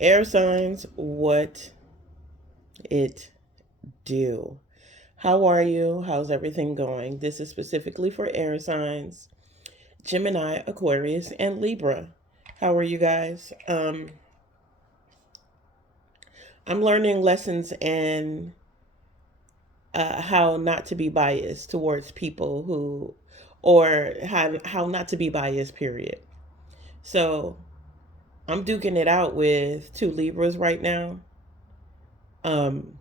Air signs, what it do? How are you? How's everything going? This is specifically for air signs, Gemini, Aquarius, and Libra. How are you guys? I'm learning lessons in how not to be biased towards people who, or how not to be biased, period. So I'm duking it out with two Libras right now, um,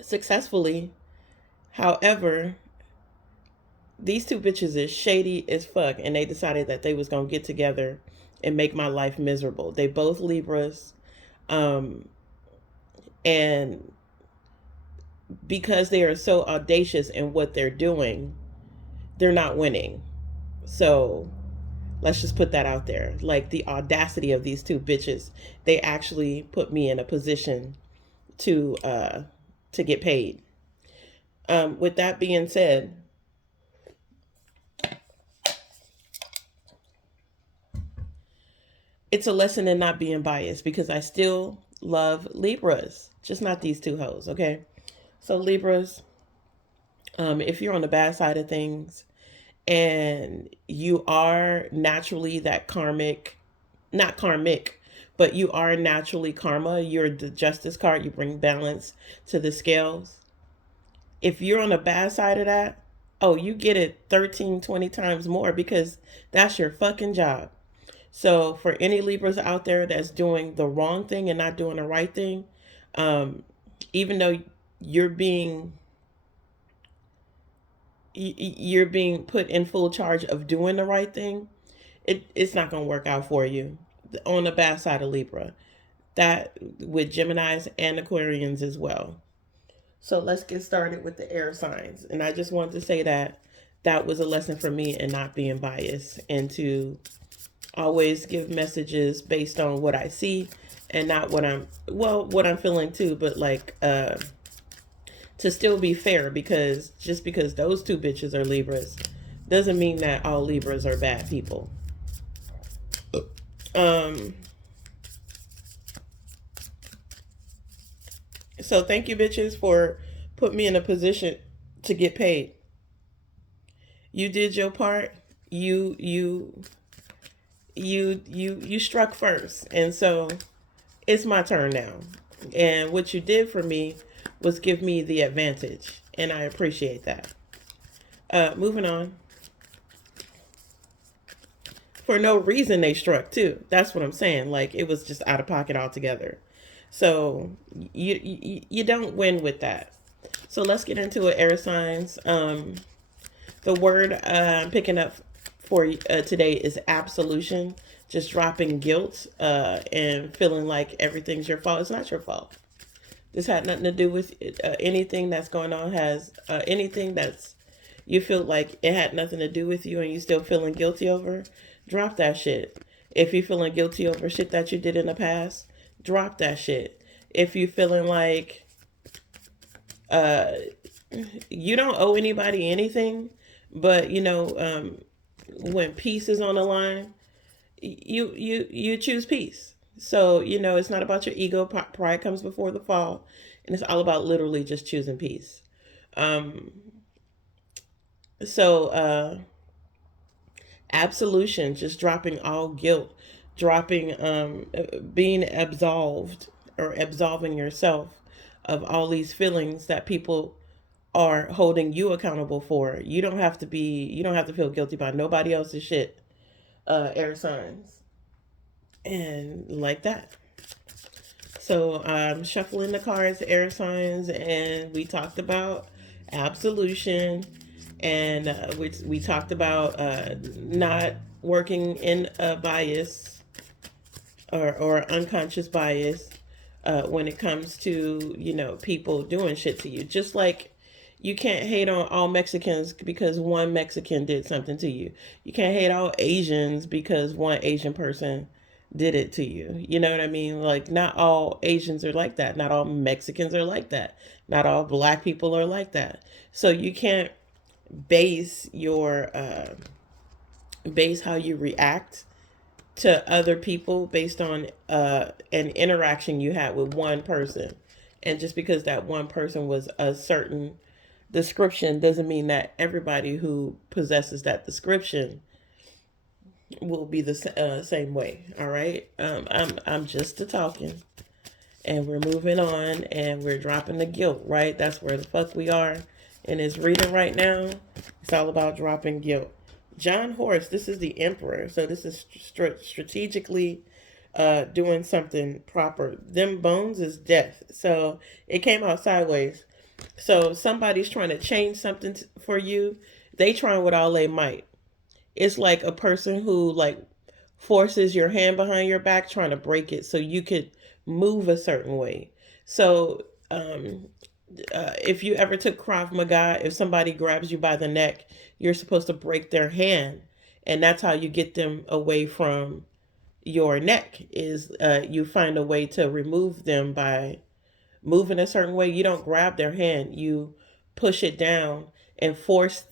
successfully. However, these two bitches is shady as fuck, and they decided that they was gonna get together and make my life miserable. They both Libras, um, and because they are so audacious in what they're doing, they're not winning. So let's just put that out there. Like the audacity of these two bitches, they actually put me in a position to uh to get paid. With that being said, it's a lesson in not being biased because I still love Libras, just not these two hoes, okay? So Libras, if you're on the bad side of things and you are naturally that karmic, not karmic, but you are naturally karma, you're the justice card, you bring balance to the scales. If you're on the bad side of that, oh, you get it 13, 20 times more because that's your fucking job. So for any Libras out there that's doing the wrong thing and not doing the right thing, um, even though you're being you're being put in full charge of doing the right thing, it's not going to work out for you on the bad side of Libra. That with Geminis and Aquarians as well. So let's get started with the air signs. And I just wanted to say that that was a lesson for me in not being biased and to always give messages based on what I see and not what I'm feeling too, but like to still be fair because just because those two bitches are Libras doesn't mean that all Libras are bad people. Um so thank you bitches for putting me in a position to get paid. You did your part. You struck first. And so it's my turn now. And what you did for me was give me the advantage. And I appreciate that. Moving on. For no reason they struck too. That's what I'm saying. Like it was just out of pocket altogether. So you don't win with that. So let's get into it, air signs. The word I'm picking up for today is absolution. Just dropping guilt and feeling like everything's your fault. It's not your fault. This had nothing to do with anything that's going on. Has anything that's you feel like it had nothing to do with you and you still feeling guilty over? Drop that shit. If you're feeling guilty over shit that you did in the past, drop that shit. If you're feeling like uh, you don't owe anybody anything, but when peace is on the line, you choose peace. So it's not about your ego. Pride comes before the fall, and it's all about literally just choosing peace. Um, so absolution, just dropping all guilt, dropping being absolved or absolving yourself of all these feelings that people are holding you accountable for. You don't have to feel guilty about nobody else's shit. Air signs and like that. So I'm shuffling the cards, air signs, and we talked about absolution, and we talked about not working in a bias or unconscious bias when it comes to people doing shit to you. Just like you can't hate on all Mexicans because one Mexican did something to you. You can't hate all Asians because one Asian person did it to you. You know what I mean? Like, not all Asians are like that. Not all Mexicans are like that. Not all black people are like that. So you can't base your base how you react to other people based on an interaction you had with one person. And just because that one person was a certain description doesn't mean that everybody who possesses that description will be the same way. All right. I'm just a talking, and we're moving on, and we're dropping the guilt. Right. That's where the fuck we are in this reading right now. It's all about dropping guilt. John Horse. This is the Emperor. So this is strategically doing something proper. Them bones is death. So it came out sideways. So somebody's trying to change something for you. They trying with all they might. It's like a person who like forces your hand behind your back trying to break it so you could move a certain way. So if you ever took Krav Maga, if somebody grabs you by the neck, you're supposed to break their hand, and that's how you get them away from your neck. Is you find a way to remove them by moving a certain way. You don't grab their hand, you push it down and force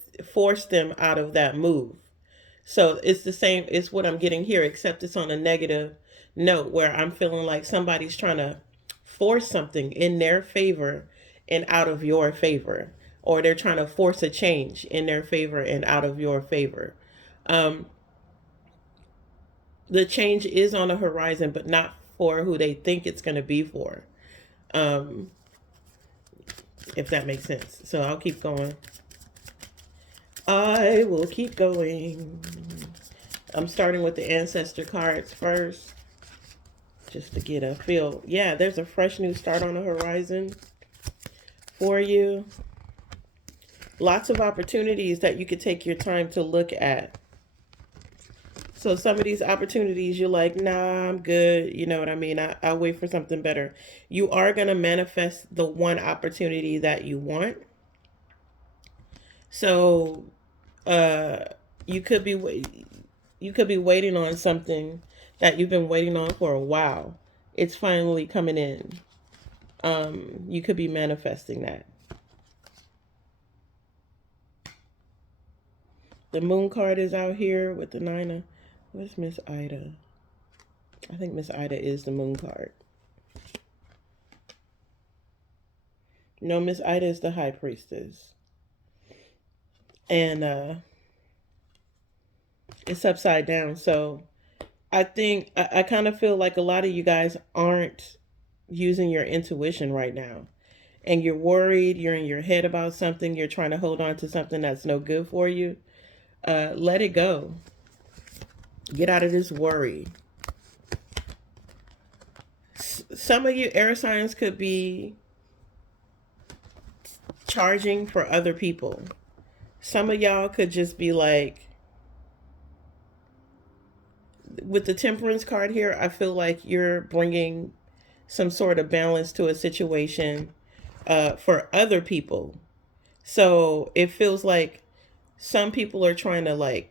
them out of that move. So it's the same, it's what I'm getting here, except it's on a negative note where I'm feeling like somebody's trying to force something in their favor and out of your favor, or they're trying to force a change in their favor and out of your favor. Um, the change is on the horizon, but not for who they think it's going to be for. Um, if that makes sense. So I'll keep going. I will keep going. I'm starting with the ancestor cards first, just to get a feel. Yeah, there's a fresh new start on the horizon for you. Lots of opportunities that you could take your time to look at. So some of these opportunities you're like, nah, I'm good. You know what I mean? I'll wait for something better. You are going to manifest the one opportunity that you want. So you could be waiting on something that you've been waiting on for a while. It's finally coming in. You could be manifesting that. The moon card is out here with the nine of... Where's Miss Ida? I think Miss Ida is the moon card. No, Miss Ida is the high priestess. And it's upside down. So I think I kind of feel like a lot of you guys aren't using your intuition right now. And you're worried, you're in your head about something, you're trying to hold on to something that's no good for you. Let it go. Get out of this worry. Some of you air signs could be charging for other people. Some of y'all could just be like, with the temperance card here, I feel like you're bringing some sort of balance to a situation for other people. So it feels like some people are trying to like,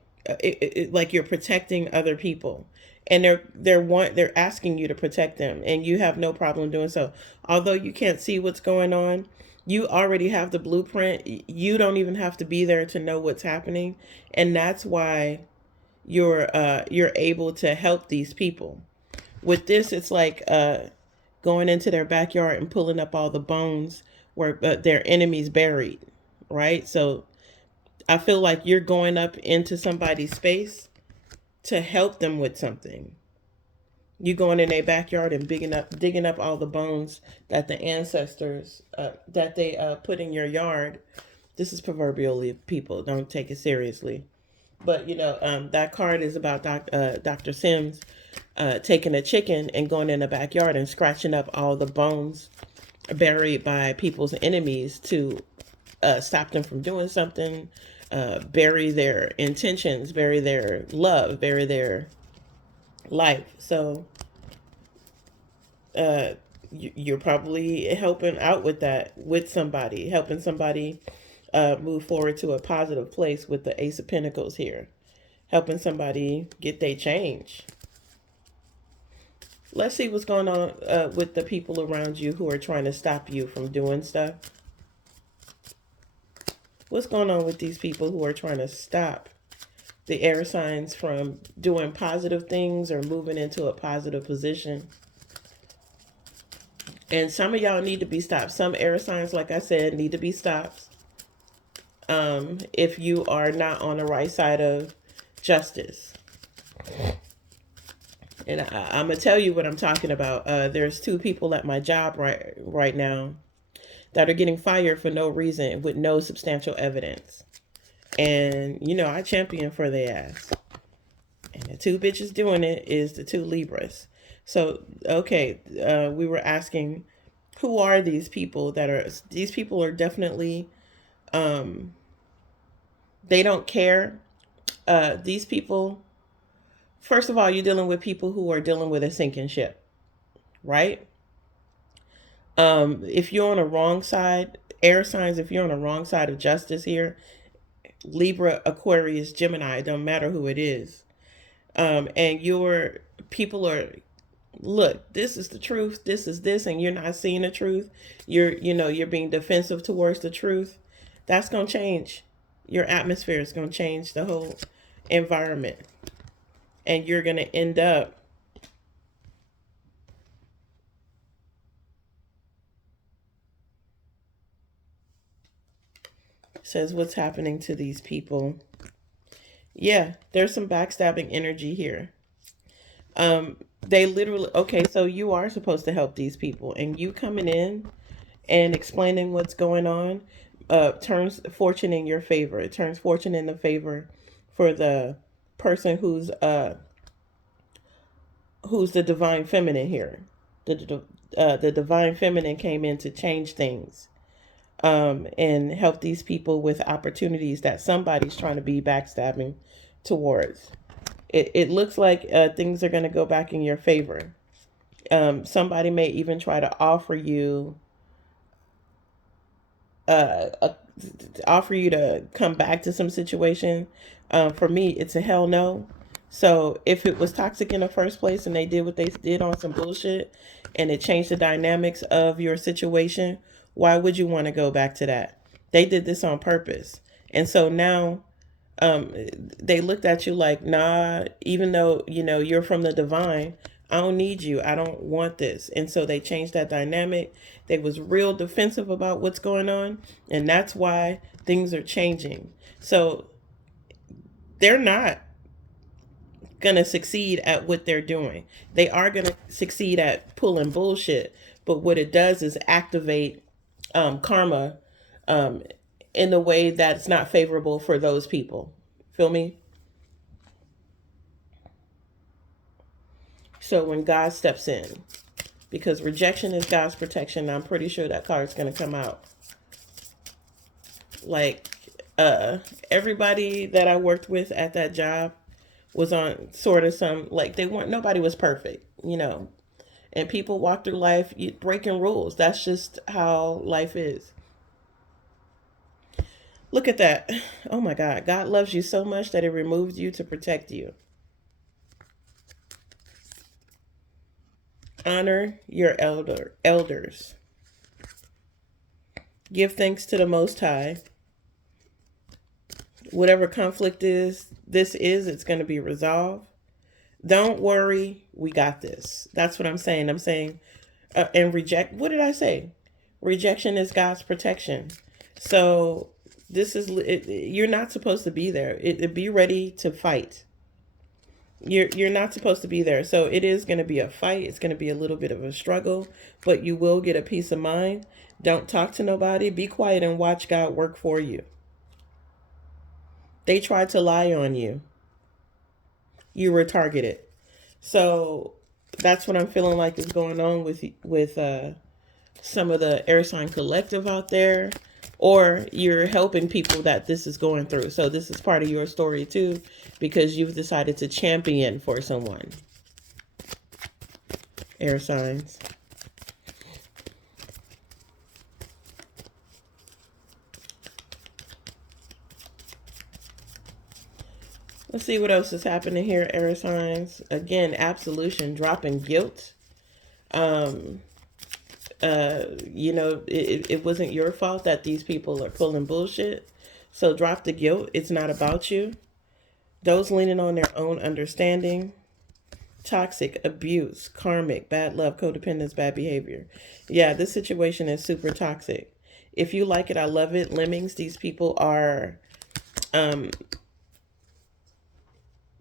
like you're protecting other people, and they're asking you to protect them, and you have no problem doing so. Although you can't see what's going on, you already have the blueprint. You don't even have to be there to know what's happening, and that's why you're able to help these people. With this, it's like going into their backyard and pulling up all the bones where their enemies buried, right? So I feel like you're going up into somebody's space to help them with something. You going in their backyard and digging up all the bones that the ancestors that they put in your yard. This is proverbially, people don't take it seriously, but you know that card is about Dr. Sims taking a chicken and going in the backyard and scratching up all the bones buried by people's enemies to stop them from doing something. Bury their intentions, bury their love, bury their life. So you're probably helping out with that, with somebody, helping somebody move forward to a positive place with the Ace of Pentacles here, helping somebody get their change. Let's see what's going on with the people around you who are trying to stop you from doing stuff. What's going on with these people who are trying to stop the air signs from doing positive things or moving into a positive position. And some of y'all need to be stopped. Some air signs, like I said, need to be stopped. If you are not on the right side of justice. And I'm gonna tell you what I'm talking about. There's two people at my job right now that are getting fired for no reason with no substantial evidence. And you know, I champion for their ass. And the two bitches doing it is the two Libras. So okay, we were asking, who are these people that are? These people are definitely, they don't care. These people, first of all, you're dealing with people who are dealing with a sinking ship, right? If you're on the wrong side, air signs, if you're on the wrong side of justice here, Libra, Aquarius, Gemini, it don't matter who it is. And your people are, look, this is the truth, this is this, and you're not seeing the truth. You're being defensive towards the truth. That's going to change. Your atmosphere is going to change the whole environment. And you're going to end up says what's happening to these people. Yeah, there's some backstabbing energy here. They literally, okay, so you are supposed to help these people, and you coming in and explaining what's going on turns fortune in your favor. It turns fortune in the favor for the person who's the divine feminine here. The divine feminine came in to change things, and help these people with opportunities that somebody's trying to be backstabbing towards. It looks like things are going to go back in your favor. Somebody may even try to offer you to come back to some situation. For me, it's a hell no. So if it was toxic in the first place and they did what they did on some bullshit and it changed the dynamics of your situation, why would you want to go back to that? They did this on purpose. And so now they looked at you like, nah, even though, you're from the divine, I don't need you. I don't want this. And so they changed that dynamic. They was real defensive about what's going on. And that's why things are changing. So they're not going to succeed at what they're doing. They are going to succeed at pulling bullshit. But what it does is activate karma in a way that's not favorable for those people. Feel me? So when God steps in, because rejection is God's protection, I'm pretty sure that card's going to come out. Like, everybody that I worked with at that job was on sort of some, like, nobody was perfect, and people walk through life breaking rules. That's just how life is. Look at that. Oh my God. God loves you so much that it removes you to protect you. Honor your elders. Give thanks to the Most High. Whatever conflict this is, it's going to be resolved. Don't worry. We got this. That's what I'm saying. I'm saying, and reject. What did I say? Rejection is God's protection. So this is, you're not supposed to be there. Be ready to fight. You're not supposed to be there. So it is going to be a fight. It's going to be a little bit of a struggle, but you will get a peace of mind. Don't talk to nobody. Be quiet and watch God work for you. They tried to lie on you. You were targeted. So that's what I'm feeling like is going on with some of the air sign collective out there. Or you're helping people that this is going through. So this is part of your story too, because you've decided to champion for someone. Air signs. Let's see what else is happening here, air signs. Again, absolution, dropping guilt. It wasn't your fault that these people are pulling bullshit. So drop the guilt. It's not about you. Those leaning on their own understanding, toxic, abuse, karmic, bad love, codependence, bad behavior. Yeah, this situation is super toxic. If you like it, I love it. Lemmings, um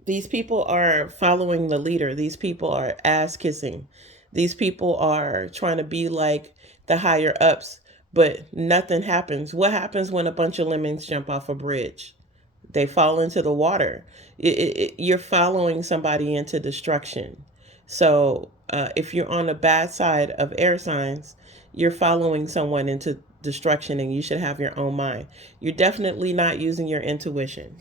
these people are following the leader. These people are ass kissing. These people are trying to be like the higher ups, but nothing happens. What happens when a bunch of lemmings jump off a bridge? They fall into the water. You're following somebody into destruction. So if you're on the bad side of air signs, you're following someone into destruction, and you should have your own mind. You're definitely not using your intuition.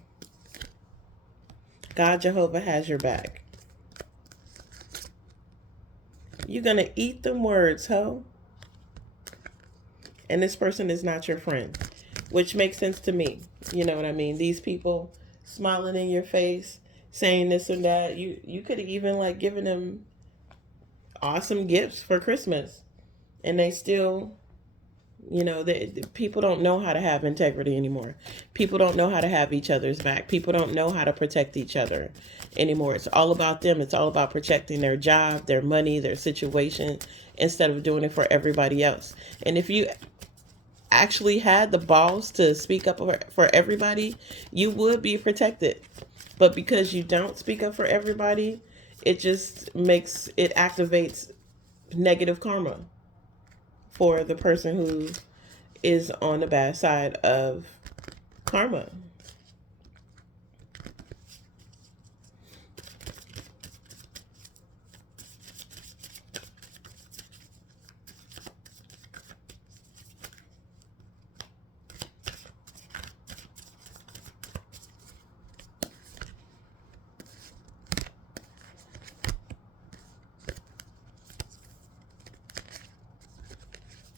God Jehovah has your back. You're going to eat them words, ho. And this person is not your friend, which makes sense to me. You know what I mean? These people smiling in your face, saying this and that. You could have even like given them awesome gifts for Christmas, and they still, the people don't know how to have integrity anymore. People don't know how to have each other's back. People don't know how to protect each other anymore. It's all about them. It's all about protecting their job, their money, their situation, instead of doing it for everybody else. And if you actually had the balls to speak up for everybody, you would be protected. But because you don't speak up for everybody, it activates negative karma for the person who is on the bad side of karma.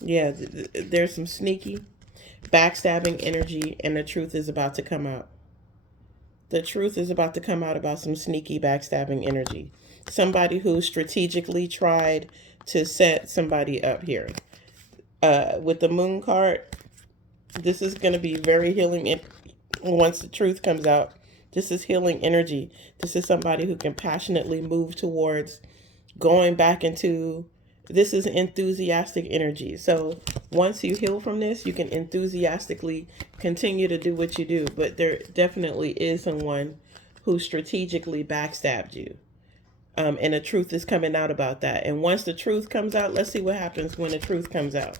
Yeah, there's some sneaky, backstabbing energy, and the truth is about to come out. The truth is about to come out about some sneaky, backstabbing energy. Somebody who strategically tried to set somebody up here. With the moon card, this is going to be very healing once the truth comes out. This is healing energy. This is somebody who can passionately move towards going back into, this is enthusiastic energy. So once you heal from this, you can enthusiastically continue to do what you do. But there definitely is someone who strategically backstabbed you. And the truth is coming out about that. And once the truth comes out, let's see what happens when the truth comes out.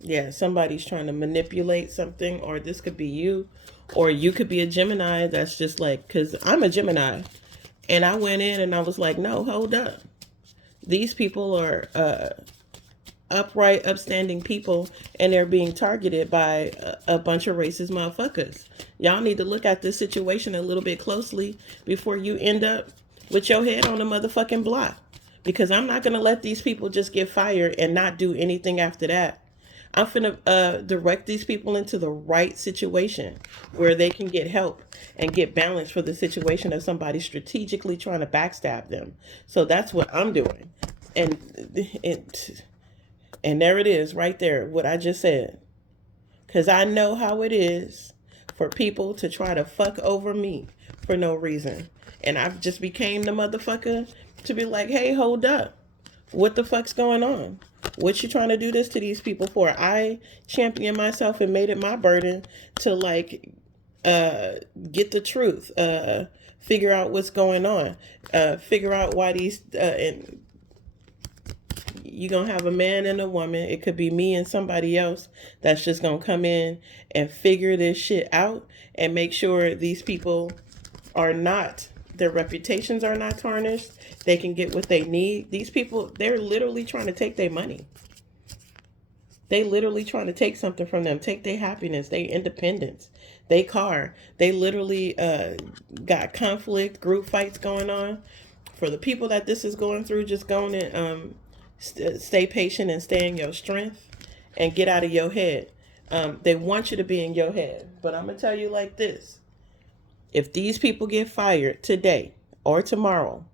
Yeah, somebody's trying to manipulate something, or this could be you, or you could be a Gemini that's just like, because I'm a Gemini, and I went in and I was like, no, hold up. These people are upright, upstanding people, and they're being targeted by a bunch of racist motherfuckers. Y'all need to look at this situation a little bit closely before you end up with your head on the motherfucking block. Because I'm not going to let these people just get fired and not do anything after that. I'm finna direct these people into the right situation where they can get help and get balance for the situation of somebody strategically trying to backstab them. So that's what I'm doing. And there it is right there, what I just said. Because I know how it is for people to try to fuck over me for no reason. And I've just became the motherfucker to be like, hey, hold up. What the fuck's going on? What you trying to do this to these people for? I championed myself and made it my burden to like get the truth, figure out what's going on, figure out why these and you're gonna have a man and a woman. It could be me and somebody else that's just gonna come in and figure this shit out and make sure these people are not, their reputations are not tarnished. They can get what they need. These people, they're literally trying to take their money. They literally trying to take something from them, take their happiness, their independence, their car. They literally got conflict, group fights going on. For the people that this is going through, just going and stay patient and stay in your strength and get out of your head. They want you to be in your head. But I'm going to tell you like this. If these people get fired today or tomorrow,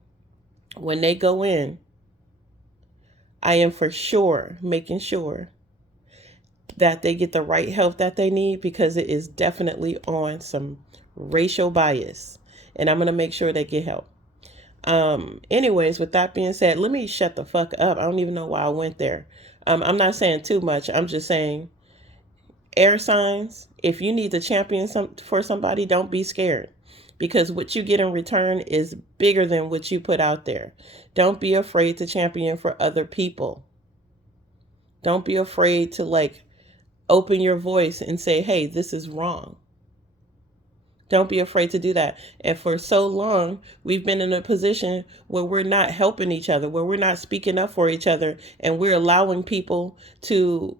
when they go in, I am for sure making sure that they get the right help that they need, because it is definitely on some racial bias. And I'm going to make sure they get help. Anyways, with that being said, let me shut the fuck up. I don't even know why I went there. I'm not saying too much. I'm just saying, air signs, if you need to champion for somebody, don't be scared, because what you get in return is bigger than what you put out there. Don't be afraid to champion for other people. Don't be afraid to open your voice and say, hey, this is wrong. Don't be afraid to do that. And for so long, we've been in a position where we're not helping each other, where we're not speaking up for each other, and we're allowing people to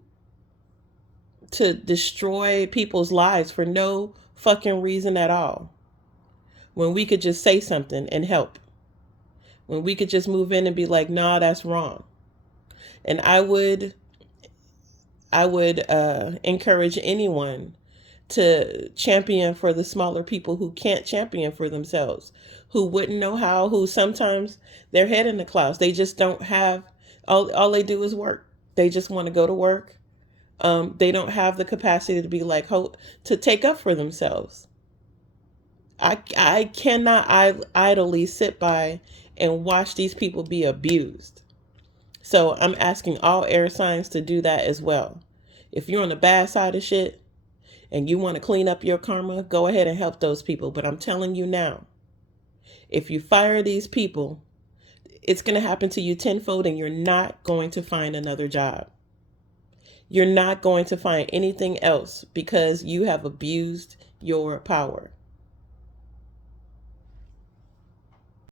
destroy people's lives for no fucking reason at all. When we could just say something and help. When we could just move in and be like, nah, that's wrong. And I would encourage anyone to champion for the smaller people who can't champion for themselves, who wouldn't know how, who sometimes their head in the clouds. They just don't have, all they do is work. They just want to go to work. They don't have the capacity to be to take up for themselves. I cannot idly sit by and watch these people be abused. So I'm asking all air signs to do that as well. If you're on the bad side of shit and you want to clean up your karma, go ahead and help those people. But I'm telling you now, if you fire these people, it's going to happen to you tenfold, and you're not going to find another job. You're not going to find anything else, because you have abused your power.